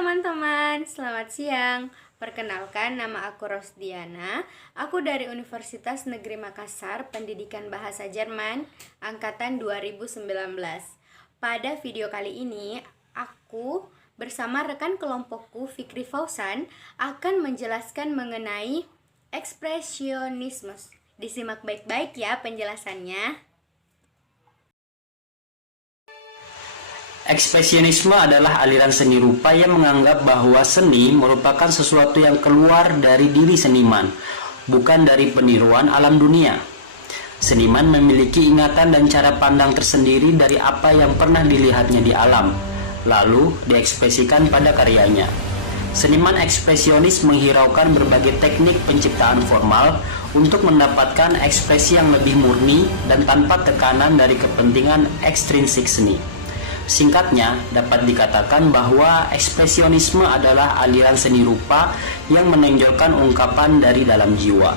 teman-teman, selamat siang. Perkenalkan, nama aku Rosdiana. Aku dari Universitas Negeri Makassar, Pendidikan Bahasa Jerman, angkatan 2019. Pada video kali ini, aku bersama rekan kelompokku Fikri Fausan akan menjelaskan mengenai ekspresionisme. Disimak baik-baik ya penjelasannya. Ekspresionisme adalah aliran seni rupa yang menganggap bahwa seni merupakan sesuatu yang keluar dari diri seniman, bukan dari peniruan alam dunia. Seniman memiliki ingatan dan cara pandang tersendiri dari apa yang pernah dilihatnya di alam, lalu diekspresikan pada karyanya. Seniman ekspresionis menghiraukan berbagai teknik penciptaan formal untuk mendapatkan ekspresi yang lebih murni dan tanpa tekanan dari kepentingan ekstrinsik seni. Singkatnya, dapat dikatakan bahwa ekspresionisme adalah aliran seni rupa yang menonjolkan ungkapan dari dalam jiwa.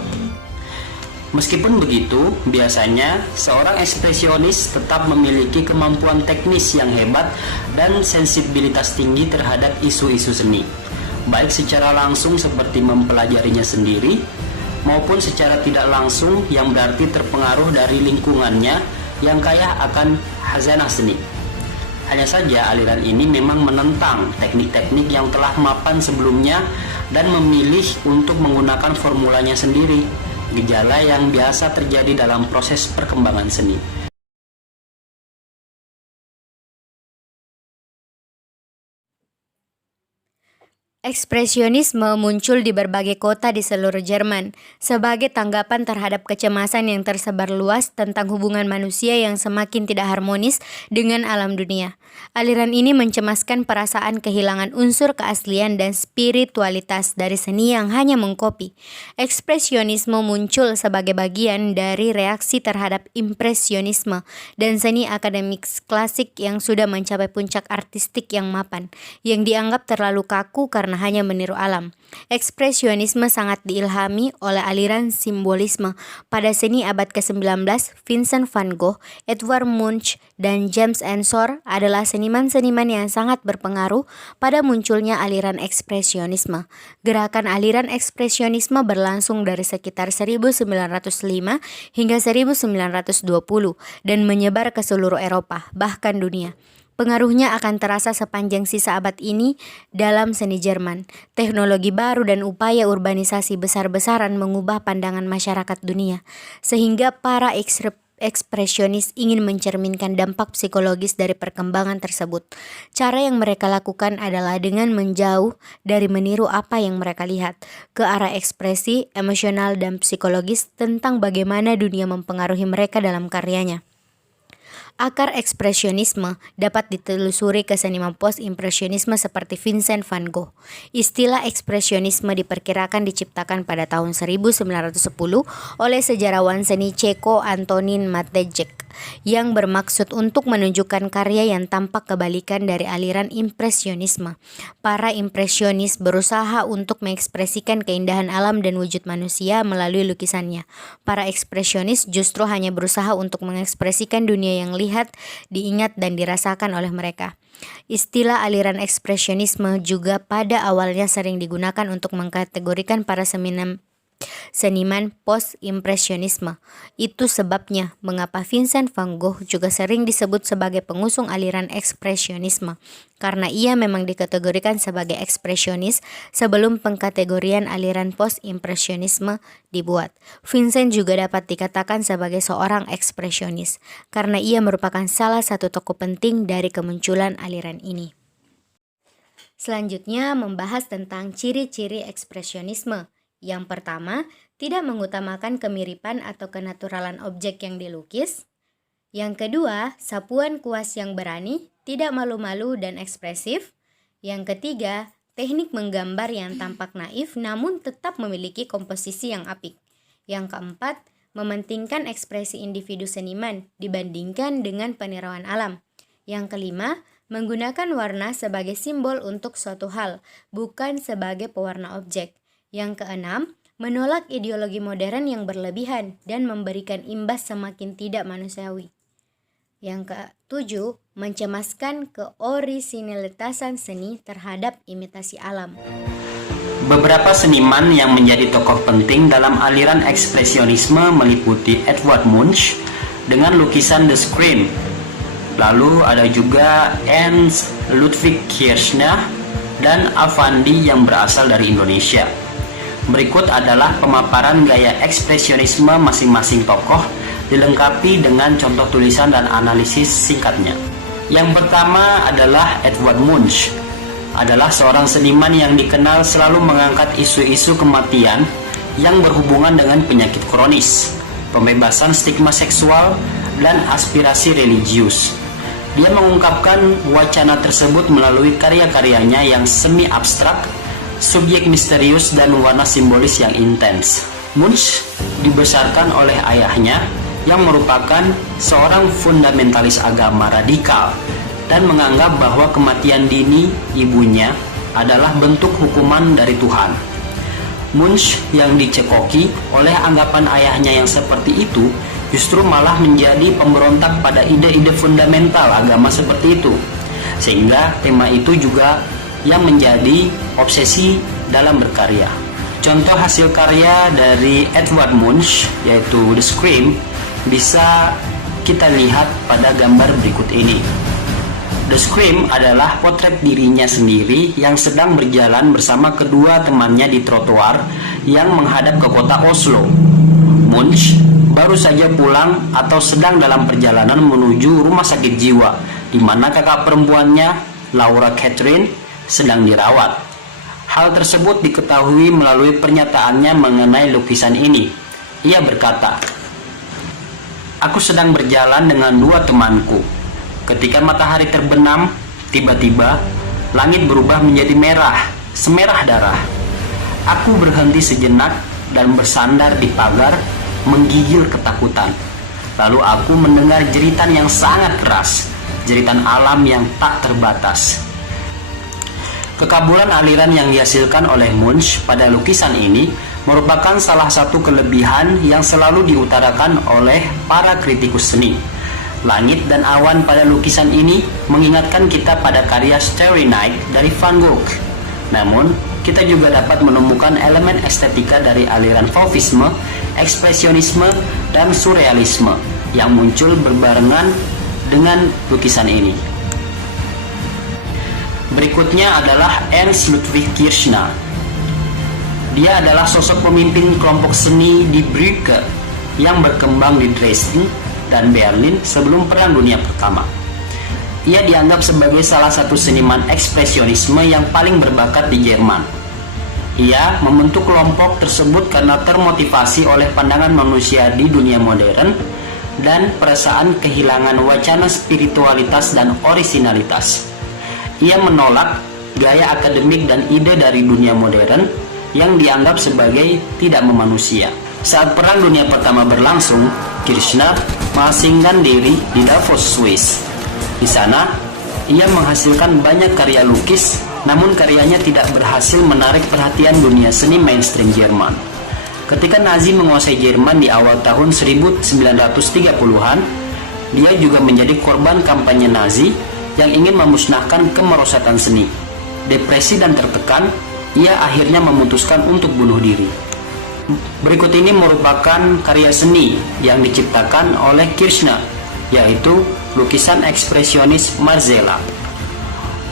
Meskipun begitu, biasanya seorang ekspresionis tetap memiliki kemampuan teknis yang hebat dan sensibilitas tinggi terhadap isu-isu seni, baik secara langsung seperti mempelajarinya sendiri, maupun secara tidak langsung yang berarti terpengaruh dari lingkungannya yang kaya akan khazanah seni. Hanya saja aliran ini memang menentang teknik-teknik yang telah mapan sebelumnya dan memilih untuk menggunakan formulanya sendiri, gejala yang biasa terjadi dalam proses perkembangan seni. Ekspresionisme muncul di berbagai kota di seluruh Jerman sebagai tanggapan terhadap kecemasan yang tersebar luas tentang hubungan manusia yang semakin tidak harmonis dengan alam dunia. Aliran ini mencemaskan perasaan kehilangan unsur keaslian dan spiritualitas dari seni yang hanya mengkopi. Ekspresionisme muncul sebagai bagian dari reaksi terhadap impresionisme dan seni akademik klasik yang sudah mencapai puncak artistik yang mapan, yang dianggap terlalu kaku karena hanya meniru alam. Ekspresionisme sangat diilhami oleh aliran simbolisme. Pada seni abad ke-19, Vincent van Gogh, Edvard Munch, dan James Ensor adalah seniman-seniman yang sangat berpengaruh pada munculnya aliran ekspresionisme. Gerakan aliran ekspresionisme berlangsung dari sekitar 1905 hingga 1920 dan menyebar ke seluruh Eropa, bahkan dunia. Pengaruhnya akan terasa sepanjang sisa abad ini dalam seni Jerman. Teknologi baru dan upaya urbanisasi besar-besaran mengubah pandangan masyarakat dunia, sehingga para ekspresionis ingin mencerminkan dampak psikologis dari perkembangan tersebut. Cara yang mereka lakukan adalah dengan menjauh dari meniru apa yang mereka lihat, ke arah ekspresi, emosional, dan psikologis tentang bagaimana dunia mempengaruhi mereka dalam karyanya. Akar ekspresionisme dapat ditelusuri ke seniman post-impresionisme seperti Vincent van Gogh. Istilah ekspresionisme diperkirakan diciptakan pada tahun 1910 oleh sejarawan seni Ceko Antonín Matejek, yang bermaksud untuk menunjukkan karya yang tampak kebalikan dari aliran impresionisme. Para impresionis berusaha untuk mengekspresikan keindahan alam dan wujud manusia melalui lukisannya. Para ekspresionis justru hanya berusaha untuk mengekspresikan dunia yang lihat, diingat, dan dirasakan oleh mereka. Istilah aliran ekspresionisme juga pada awalnya sering digunakan untuk mengkategorikan para seniman post-impresionisme. Itu sebabnya mengapa Vincent van Gogh juga sering disebut sebagai pengusung aliran ekspresionisme, karena ia memang dikategorikan sebagai ekspresionis sebelum pengkategorian aliran post-impresionisme dibuat. Vincent juga dapat dikatakan sebagai seorang ekspresionis, karena ia merupakan salah satu tokoh penting dari kemunculan aliran ini. Selanjutnya membahas tentang ciri-ciri ekspresionisme. Yang pertama, tidak mengutamakan kemiripan atau kenaturalan objek yang dilukis. Yang kedua, sapuan kuas yang berani, tidak malu-malu dan ekspresif. Yang ketiga, teknik menggambar yang tampak naif namun tetap memiliki komposisi yang apik. Yang keempat, mementingkan ekspresi individu seniman dibandingkan dengan penirauan alam. Yang kelima, menggunakan warna sebagai simbol untuk suatu hal, bukan sebagai pewarna objek. Yang keenam, menolak ideologi modern yang berlebihan dan memberikan imbas semakin tidak manusiawi. Yang ketujuh, mencemaskan keorisinalitasan seni terhadap imitasi alam. Beberapa seniman yang menjadi tokoh penting dalam aliran ekspresionisme meliputi Edvard Munch dengan lukisan The Scream. Lalu ada juga Ernst Ludwig Kirchner dan Affandi yang berasal dari Indonesia. Berikut adalah pemaparan gaya ekspresionisme masing-masing tokoh dilengkapi dengan contoh tulisan dan analisis singkatnya. Yang pertama adalah Edvard Munch. Adalah seorang seniman yang dikenal selalu mengangkat isu-isu kematian yang berhubungan dengan penyakit kronis, pembebasan stigma seksual, dan aspirasi religius. Dia mengungkapkan wacana tersebut melalui karya-karyanya yang semi abstrak, subjek misterius, dan warna simbolis yang intens. Munch dibesarkan oleh ayahnya yang merupakan seorang fundamentalis agama radikal dan menganggap bahwa kematian dini ibunya adalah bentuk hukuman dari Tuhan. Munch yang dicekoki oleh anggapan ayahnya yang seperti itu justru malah menjadi pemberontak pada ide-ide fundamental agama seperti itu, sehingga tema itu juga yang menjadi obsesi dalam berkarya. Contoh hasil karya dari Edvard Munch yaitu The Scream bisa kita lihat pada gambar berikut ini. The Scream adalah potret dirinya sendiri yang sedang berjalan bersama kedua temannya di trotoar yang menghadap ke kota Oslo. Munch baru saja pulang atau sedang dalam perjalanan menuju rumah sakit jiwa di mana kakak perempuannya, Laura Catherine, sedang dirawat. Hal tersebut diketahui melalui pernyataannya mengenai lukisan ini. Ia berkata, "Aku sedang berjalan dengan dua temanku. Ketika matahari terbenam, tiba-tiba langit berubah menjadi merah, semerah darah. Aku berhenti sejenak dan bersandar di pagar, menggigil ketakutan. Lalu aku mendengar jeritan yang sangat keras, jeritan alam yang tak terbatas." Kekabulan aliran yang dihasilkan oleh Munch pada lukisan ini merupakan salah satu kelebihan yang selalu diutarakan oleh para kritikus seni. Langit dan awan pada lukisan ini mengingatkan kita pada karya Starry Night dari Van Gogh. Namun, kita juga dapat menemukan elemen estetika dari aliran fauvisme, ekspresionisme, dan surrealisme yang muncul berbarengan dengan lukisan ini. Berikutnya adalah Ernst Ludwig Kirchner. Dia adalah sosok pemimpin kelompok seni di Brücke yang berkembang di Dresden dan Berlin sebelum Perang Dunia Pertama. Ia dianggap sebagai salah satu seniman ekspresionisme yang paling berbakat di Jerman. Ia membentuk kelompok tersebut karena termotivasi oleh pandangan manusia di dunia modern dan perasaan kehilangan wacana spiritualitas dan orisinalitas. Ia menolak gaya akademik dan ide dari dunia modern yang dianggap sebagai tidak memanusia. Saat Perang Dunia Pertama berlangsung, Kirchner mengasingkan diri di Davos, Swiss. Di sana, ia menghasilkan banyak karya lukis, namun karyanya tidak berhasil menarik perhatian dunia seni mainstream Jerman. Ketika Nazi menguasai Jerman di awal tahun 1930-an, dia juga menjadi korban kampanye Nazi yang ingin memusnahkan kemerosotan seni. Depresi dan tertekan, ia akhirnya memutuskan untuk bunuh diri. Berikut ini merupakan karya seni yang diciptakan oleh Kirchner, yaitu lukisan ekspresionis Marcella.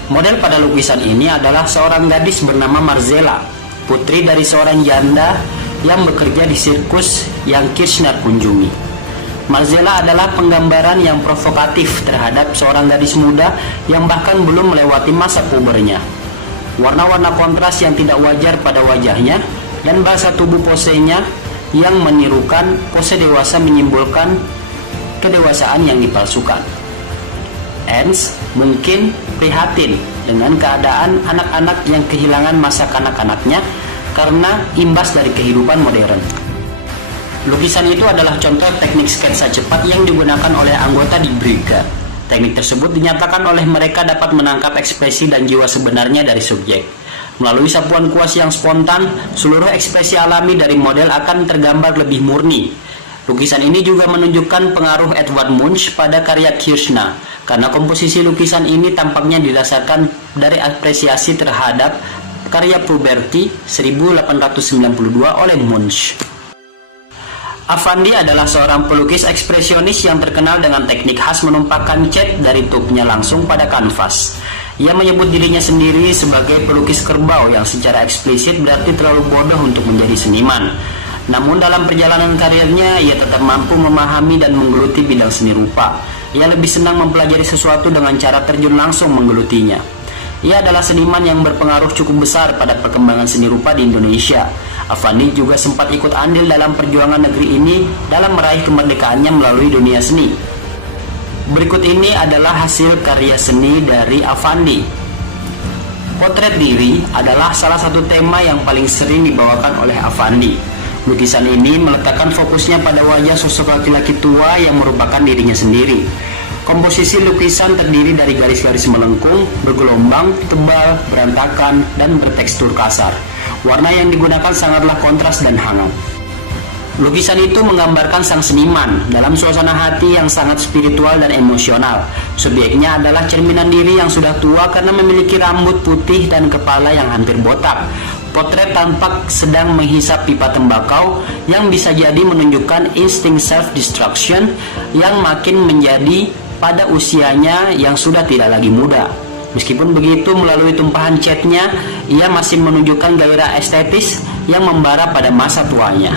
Model pada lukisan ini adalah seorang gadis bernama Marcella, putri dari seorang janda yang bekerja di sirkus yang Kirchner kunjungi. Marcella adalah penggambaran yang provokatif terhadap seorang gadis muda yang bahkan belum melewati masa pubernya. Warna-warna kontras yang tidak wajar pada wajahnya dan bahasa tubuh posenya yang menirukan pose dewasa menyimbolkan kedewasaan yang dipalsukan. Ernst mungkin prihatin dengan keadaan anak-anak yang kehilangan masa kanak-kanaknya karena imbas dari kehidupan modern. Lukisan itu adalah contoh teknik sketsa cepat yang digunakan oleh anggota di Brücke. Teknik tersebut dinyatakan oleh mereka dapat menangkap ekspresi dan jiwa sebenarnya dari subjek. Melalui sapuan kuas yang spontan, seluruh ekspresi alami dari model akan tergambar lebih murni. Lukisan ini juga menunjukkan pengaruh Edvard Munch pada karya Kirchner, karena komposisi lukisan ini tampaknya didasarkan dari apresiasi terhadap karya Puberty 1892 oleh Munch. Affandi adalah seorang pelukis ekspresionis yang terkenal dengan teknik khas menumpahkan cat dari tubnya langsung pada kanvas. Ia menyebut dirinya sendiri sebagai pelukis kerbau yang secara eksplisit berarti terlalu bodoh untuk menjadi seniman. Namun dalam perjalanan karirnya, ia tetap mampu memahami dan menggeluti bidang seni rupa. Ia lebih senang mempelajari sesuatu dengan cara terjun langsung menggelutinya. Ia adalah seniman yang berpengaruh cukup besar pada perkembangan seni rupa di Indonesia. Affandi juga sempat ikut andil dalam perjuangan negeri ini dalam meraih kemerdekaannya melalui dunia seni. Berikut ini adalah hasil karya seni dari Affandi. Potret diri adalah salah satu tema yang paling sering dibawakan oleh Affandi. Lukisan ini meletakkan fokusnya pada wajah sosok laki-laki tua yang merupakan dirinya sendiri. Komposisi lukisan terdiri dari garis-garis melengkung, bergelombang, tebal, berantakan, dan bertekstur kasar. Warna yang digunakan sangatlah kontras dan hangat. Lukisan itu menggambarkan sang seniman dalam suasana hati yang sangat spiritual dan emosional. Subjeknya adalah cerminan diri yang sudah tua karena memiliki rambut putih dan kepala yang hampir botak. Potret tampak sedang menghisap pipa tembakau yang bisa jadi menunjukkan insting self-destruction yang makin menjadi pada usianya yang sudah tidak lagi muda. Meskipun begitu, melalui tumpahan catnya, ia masih menunjukkan gairah estetis yang membara pada masa tuanya.